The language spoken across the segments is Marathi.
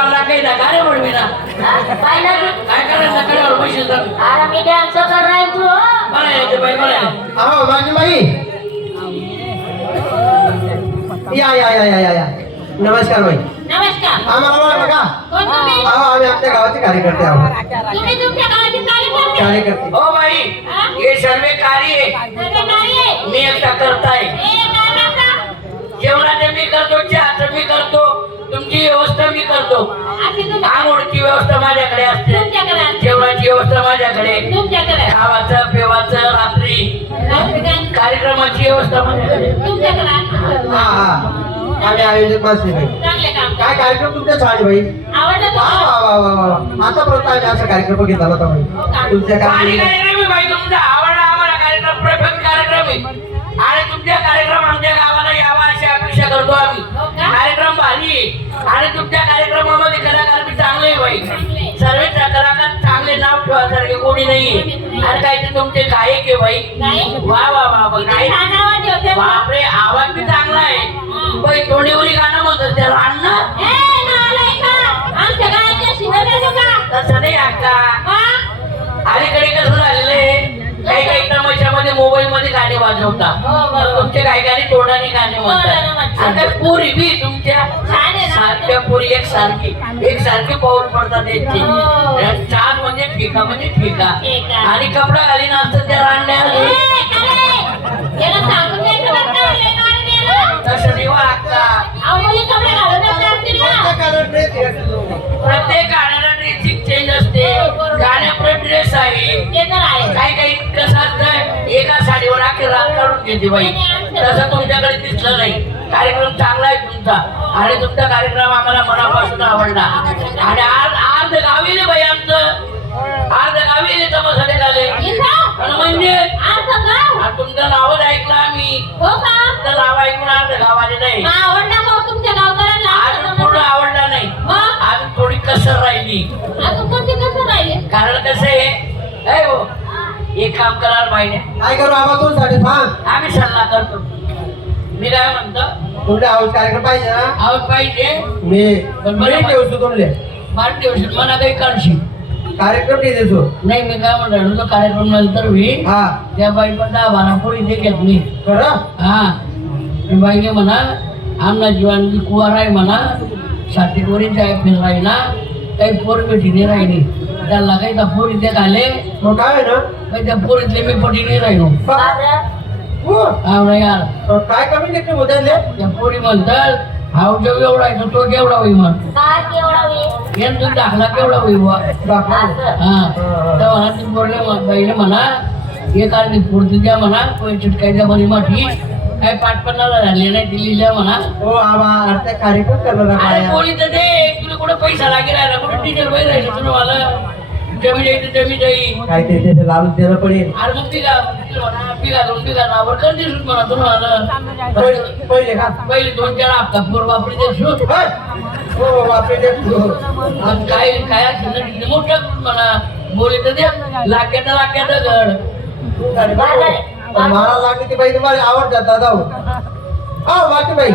गावाला काही ना गाणे म्हणवी ना काय लागली? काय करायचं कडेवर पैसे जात अरे मी डान्स करणार तू मला येते बाई मला अहो माझी बाई या या या या या नमस्कार बाई नमस्कार आम्हाला ओळखलं का कोण तुम्ही? अहो आम्ही आपल्या गावाचे कार्यकर्ते आहोत तुम्ही तुमच्या गावाची कार्यकर्ते? कार्यकर्ते हो बाई हे सर्व कार्य सगळे नाहीये. मी एकटा करताय काय करता? जेवणाचं मी करतो चहाचं मी करतो तुमची व्यवस्था मी करतो अशी तुम्ही- आंघोळची व्यवस्था माझ्याकडे असते तुमच्याकडे असते. जेवणाची व्यवस्था माझ्याकडे तुमच्याकडे खावाचं पेवाचं रात्री रात्री काय? कार्यक्रमाची व्यवस्था माझ्याकडे तुमच्याकडे असतं. हा हा आम्ही आयोजक माणसे बाई चांगले काम काय कार्यक्रम तुमच्या छान बाई आवडलं वा तुम्हाला? वा वा वा वा आतापर्यंत आम्ही असा कार्यक्रम बघितला नव्हता बाई तुमच्या आणि काय कार्यक्रम आहे बाई तुमचा आवडला आम्हाला कार्यक्रम परफेक्ट कार्यक्रम आहे आणि तुमच्या कार्यक्रम आमच्या गावाला यावा अशी अपेक्षा करतो आम्ही कार्यक्रम भारी आहे आणि तुमच्या कार्यक्रमामध्ये कलाकार बी चांगले आहे बाई सर्व कलाकार चांगले नाव ठेवासारखे कोणी नाहीये आणि काय ते तुमचे गायक आहे बाई गायक? वा वा वा वा गायक छान आवाज होते. बापरे आवाज बी चांगला आहे बाई तोंडीवरी गाणं म्हणतात त्याला अण्णा ए, नालायक का? आमच्या गावाच्या शिवाय देतो का? तसं नाही अक्का वा? अलीकडे कसं झालेलं आहे काही काही तमाशामध्ये मोबाईल मध्ये गाणे वाजवतात हो, बरोबर. तुमच्या काही गाणी तोंडाने गाणे तोंडाने म्हणतात म्हणतात. आता पोरी बी तुमच्या छान आहे ना? सारख्या पोरी एक सारखे पाऊल पडतात त्यांचे हो. छान म्हणजे ठिका म्हणजे ठिका ठिका. आणि कपडा घाली नसतं त्या ए, रांड्या काय? याला सांगून द्यायचं बरं का? लय नारळ द्यायला. तसं नाही वा अक्का अहो, मुली कपडे घालून जात असतील ना? प्रत्येक गाण्याला ड्रेसिंग चेंज असते गाण्यापुढे ड्रेस आहे ते तर आहे. काही काही कसं असतं एका साडीवर आखी रात काढून घेते बाई तसं तुमच्याकडे दिसलं नाही कार्यक्रम चांगला आहे तुमचा आणि तुमचा कार्यक्रम आम्हाला मनापासून आवडला आणि आज अर्ध गावी बाई आमचं अर्ध गावी तमाशाने झाले इथं? आणि म्हणजे आमचं गाव? आणि तुमचं नावच ऐकलं आम्ही हो का? तुमचं नाव ऐकून अर्ध गावाने नाही मग आवडला का हो तुमच्या गावकऱ्यांना? अजून पूर्ण आवडला नाही मग? अजून थोडी कसर राहिली अजून कोणते कसं राहिले? कारण कसं आहे ए हो एक काम करार पाहिजे काय करू आम्हाला दोन साडे सांग आम्ही सल्ला करतो मी काय म्हणतो तुमच्या हाऊस कार्यक्रम पाहिजे ना आवाज पाहिजे मी ठेवतो तुमले भारत दिवशी मला काही काढशी कार्यक्रम नाही देतो नाही मी काय म्हणतो तो कार्यक्रम नंतर होईल हा त्या बाई पण 10-12 पोरी ते घेतली खरं हा ती बाईने म्हणा आमना जीवन कुवार आहे म्हणा साठीवरीच आहे फिर राहिला काही पोर भेटीने राहिली त्याला काही त्या पोरी ते घाले मग काय आहे ना काही त्या पोरीतले मी पटीने राहिलो हो. हा ना यार पण काय कमी लेखी होत्याले त्या पोरी म्हणतात हा जो एवढा आहे तो केवढा होईल म्हण काय केवढा वेळ? यांचा दाखला केवढा होईल बुवा? असं. हा तर म्हणा ती बोलले पहिले म्हणा एक अर्धी पुरती द्या म्हणा कोणी चिटकायच्या बरी मोठी काही 5-50 झाले नाही ती लिहिल्या म्हणा हो आबा त्या कार्यक्रम करणार अरे काय कोणी तर दे तुला कुठं पैसा लागेल राहिला कुठं टीचर बाई राहिलं तुला मला जमी जाई तर जमी जाई काय ते लावून देणं पडेल अरे मग पिगा दोन पिगा नावर कर दिसून म्हणा तुम्हाला पहिले का पहिले 2-4 हप्ता पूर वापरी दे सूट होय. हो बापरे देखतो. आणि काय काय असेल ना तिथे मोठं म्हणा बोली तर दे लाक्याचं घड मला लागली ती बाई तुम्हाला आवड जाता जाऊ हा बाकी बाई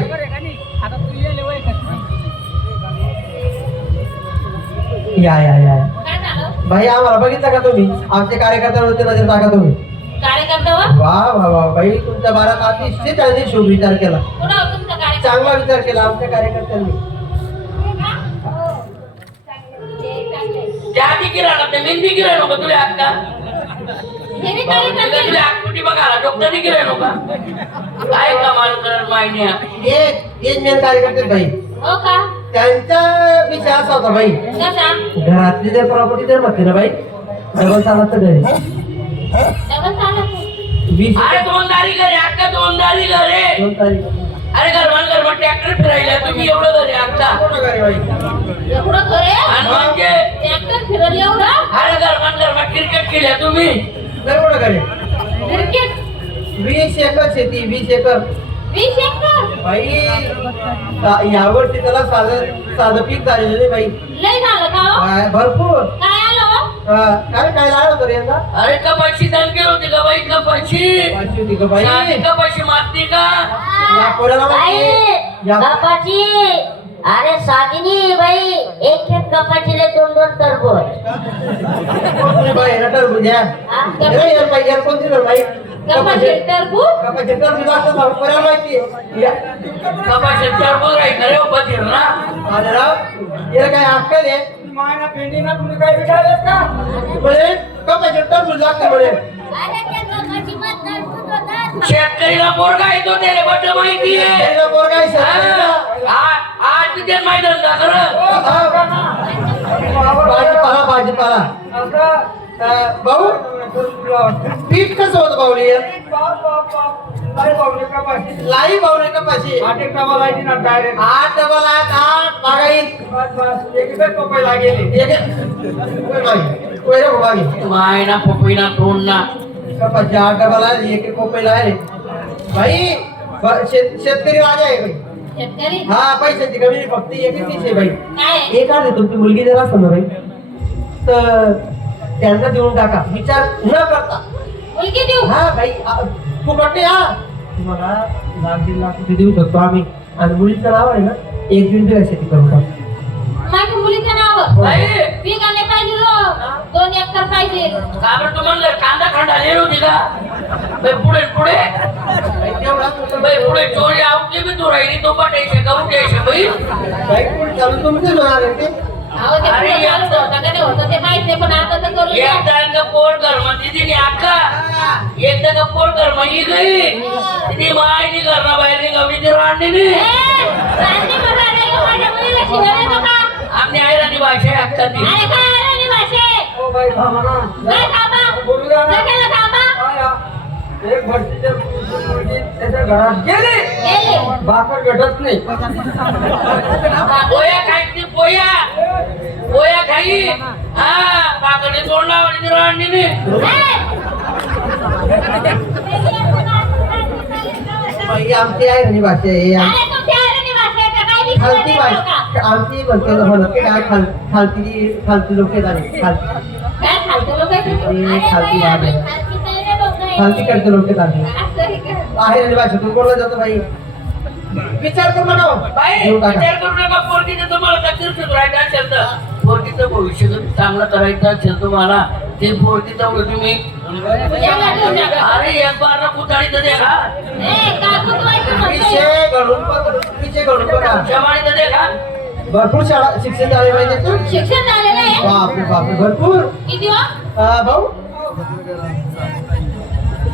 या या या काय झालं? बाई आम्हाला बघितलं का तुम्ही आमचे कार्यकर्त्यांवरती नजर टाका तुम्ही कार्यकर्ता वा? वा वा वा बाई तुमच्या बारात अतिशय त्यांनी शुभ विचार केला कुठं हो तुमचा कार्यकर्ता? चांगला विचार केला आमच्या कार्यकर्त्यांनी त्या आधी किराणा ते मेहंदी किराय नको तुला अक्का हे बी कार्यकर्ते? तुला आकृती बघायला डॉक्टरनी किराय नका काय कमाल करत माहिती एक मेन कार्यकर्ते बाई हो का? त्यांचा विषय असा होता बाई कसा? घरातली जर प्रॉपर्टी जर म्हटली ना बाई डबल चालत तर घरी डबल चालत आहे. वीस अरे 2 दारी घरे अक्का 2 दारी घरे 2 तारीख अरे घर ट्रॅक्टर फिरायला तुम्ही एवढं घरे अक्का कोण घरी बाई एवढं घरे? आणि म्हणजे ट्रॅक्टर फिरवलं एवढं? अरे घर क्रिकेट केल्या तुम्ही नाही कोण घरी क्रिकेट? 20 एकर शेती 20 एकर 20 एकर? बाई यावर्षी त्याला साधं पीक झालेलं नाही बाई लय झालं का हो? काय भरपूर काय आलं हो? काय लागलं होतं रे यंदा अरे कपाशी दान केली होती का बाई कपाशी वाची होती का बाई साधी कपाशी मारती का या पोराला बाई, माहिती या बापाची अरे सागिनी बाई एक एक कपाशीले 2-2 टरबूज बाई ना टरबूज या हा, अरे यार बाई यार कोणती तर बाई कपाशी टरबूज कपाशी टरबूज असं मला पर्याय माहिती या कपाशी टरबूज आहे खरे बधीर ना अरे राव यार काय अक्कल आहे मायना पेंडीना तुम्ही काय विचारलं का बळे कपाशी टरबूज लागते बळे अरे त्या कपाशी मध्ये टरबूज होतात शेतकरीला पोरगा येतो त्याला बट माहिती आहे त्याला पोरगा आहे शेतकरीला. आज तिथे माहिती आहे का खरं भाजीपाला असं भाऊ पीठ कसं होतं बाहुली लाई बाहुली कपाशी 8 डबल 8 बागाईत मायना पपईना तोंडना कपाशी 8 डबल आहे एक कोपईला आहे भाई शेतकरी राजा आहे भाई शेतकरी हा पैशाची कमी नाही, फक्त एकच आहे भाई काय एक आहे तुमची मुलगी जर असं ना भाई तर त्यांना देऊन टाका विचार न करता मुलगी देऊ हा भाई फुकट नाही हा तुम्हाला 1-1.5 लाख रुपये देऊ शकतो आम्ही आणि मुलीचं नाव आहे ना 1 गुंठे शेती करू का माझ्या मुलीचं नाव बाई बिगाने पाहिजे रो 2 एकर पाहिजे का बरं तुम्हाला कांदा खंडा नेली होती का बाई पुढे पुढे बाई पुढे चोरी आवडली मी तू राहिली तो पाठायचे का उठायचे बाई भाई पुढे चालू तुमचं होणार आहे ते अहो ते अरे पुढं यार. चालत होतं का नाही होतं ते माहित नाही पण आता तर करू द्या. एकदा का पोट घर मध्ये तिने अक्का एकदा का पोट घर मध्ये गई तिने मायनी घरना बाहेर निघाली ती रांडीने ए, राणी मला नाही गं, माझ्या मुलीला शिव्या देतो का? आमने आयरानी भाषा आहे अक्का ती अरे काय राणी भाषे? काय थांबा? कशाला थांबा? एक भरतीच्या मुलगी त्याच्या घरात गेली गेले. भाकर भेटत नाही पोया खाई ती पोया पोया खाई हा पाकडे तोंड लावली ती रांडीने भाई आमची आहे आणि भाषा आहे अरे तुमच्या राणी भाषेचं काय बी शिव्या खालती देतो का? भाषा आमची म्हणते म्हणत काय खालती लोक येतात काय खालचं लोक आहेत? अरे खालती बाई, आम्ही भाषा. खालची काही नाही लोकं आहे. खालती करते लोक येतात असं आहे का? आहे आणि भाषेतून बोलला जातो भाई विचार करू नका बाई देऊ टाका. विचार करू नका पोरगीचं तुम्हाला कधी सुधारायचं असेल तर पोरगीचं भविष्य जर चांगलं करायचं असेल तुम्हाला ते पोरगी तेवढं तुम्ही तुझ्याला देऊ नका. अरे एक बार कुठाळी तर देखा ए, काकू तू ऐकून म्हणतोय. पिछे घडून बघा जमानी तर देखा भरपूर शाळा शिक्षण झाले पाहिजे तू शिक्षण झालेलं आहे बापरे बापरे भरपूर किती हो? भाऊ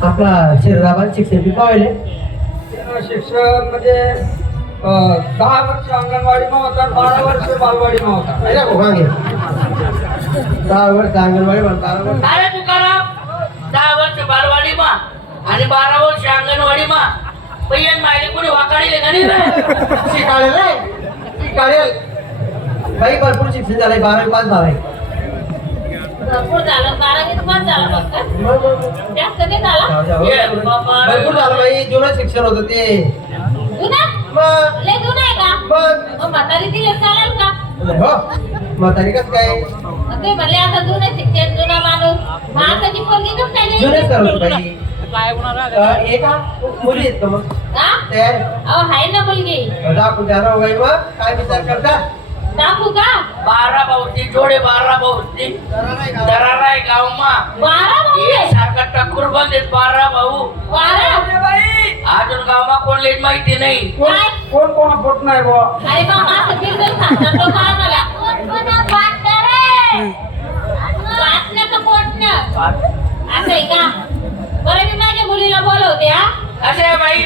आपला शरीराबाद शिक्षण पाहिले शिक्षण म्हणजे 10 वर्ष अंगणवाडीમાં होता 12 वर्ष बालवाडीમાં होता नाही ना मागे 10 वर्ष अंगणवाडी 12 वर्ष अरे तुकाराम 10 वर्ष बालवाडी मा आणि 12 वर्ष अंगणवाडी मा पहिल्या मायले कोणी वाकाळी का नाही रे शिकाळेल नाही शिकाळेल काही भरपूर शिक्षण झालंय 12वी पास झालंय भरपूर झालं 12वीत पास झालं फक्त जास्त नाही झाला ये बाबा भरपूर झालं बाई जुनं शिक्षण होतं ते जुना मग लय जुना आहे का मग मग म्हातारी दिले चालेल का हो म्हातारी कसं काय मग ते म्हणले आता जुनं शिक्षण जुना माणूस मग आताची पोरगी कसं काय जुनेच नाही? करत बाई एका मुली आहेत का मग हा? ते अहो हाय ना मुलगी दाखवून द्या ना बाई मग काय विचार करता दाखवू का 12 भाऊची जोडे 12 भाऊची दरारा आहे गाव मा 12 मुली एक सारखा टक्कर बंद आहेत 12 भाऊ 12 अजून गाव मा कोण लेट माहिती नाही काय कोण कोण पोट नाही बुवा अरे बा असं फिरतोय सांगतात लोक आम्हाला वाटतं रे वाटणं का पोटणं असं आहे का बरं मी माझ्या मुलीला बोलवते हा असे बाई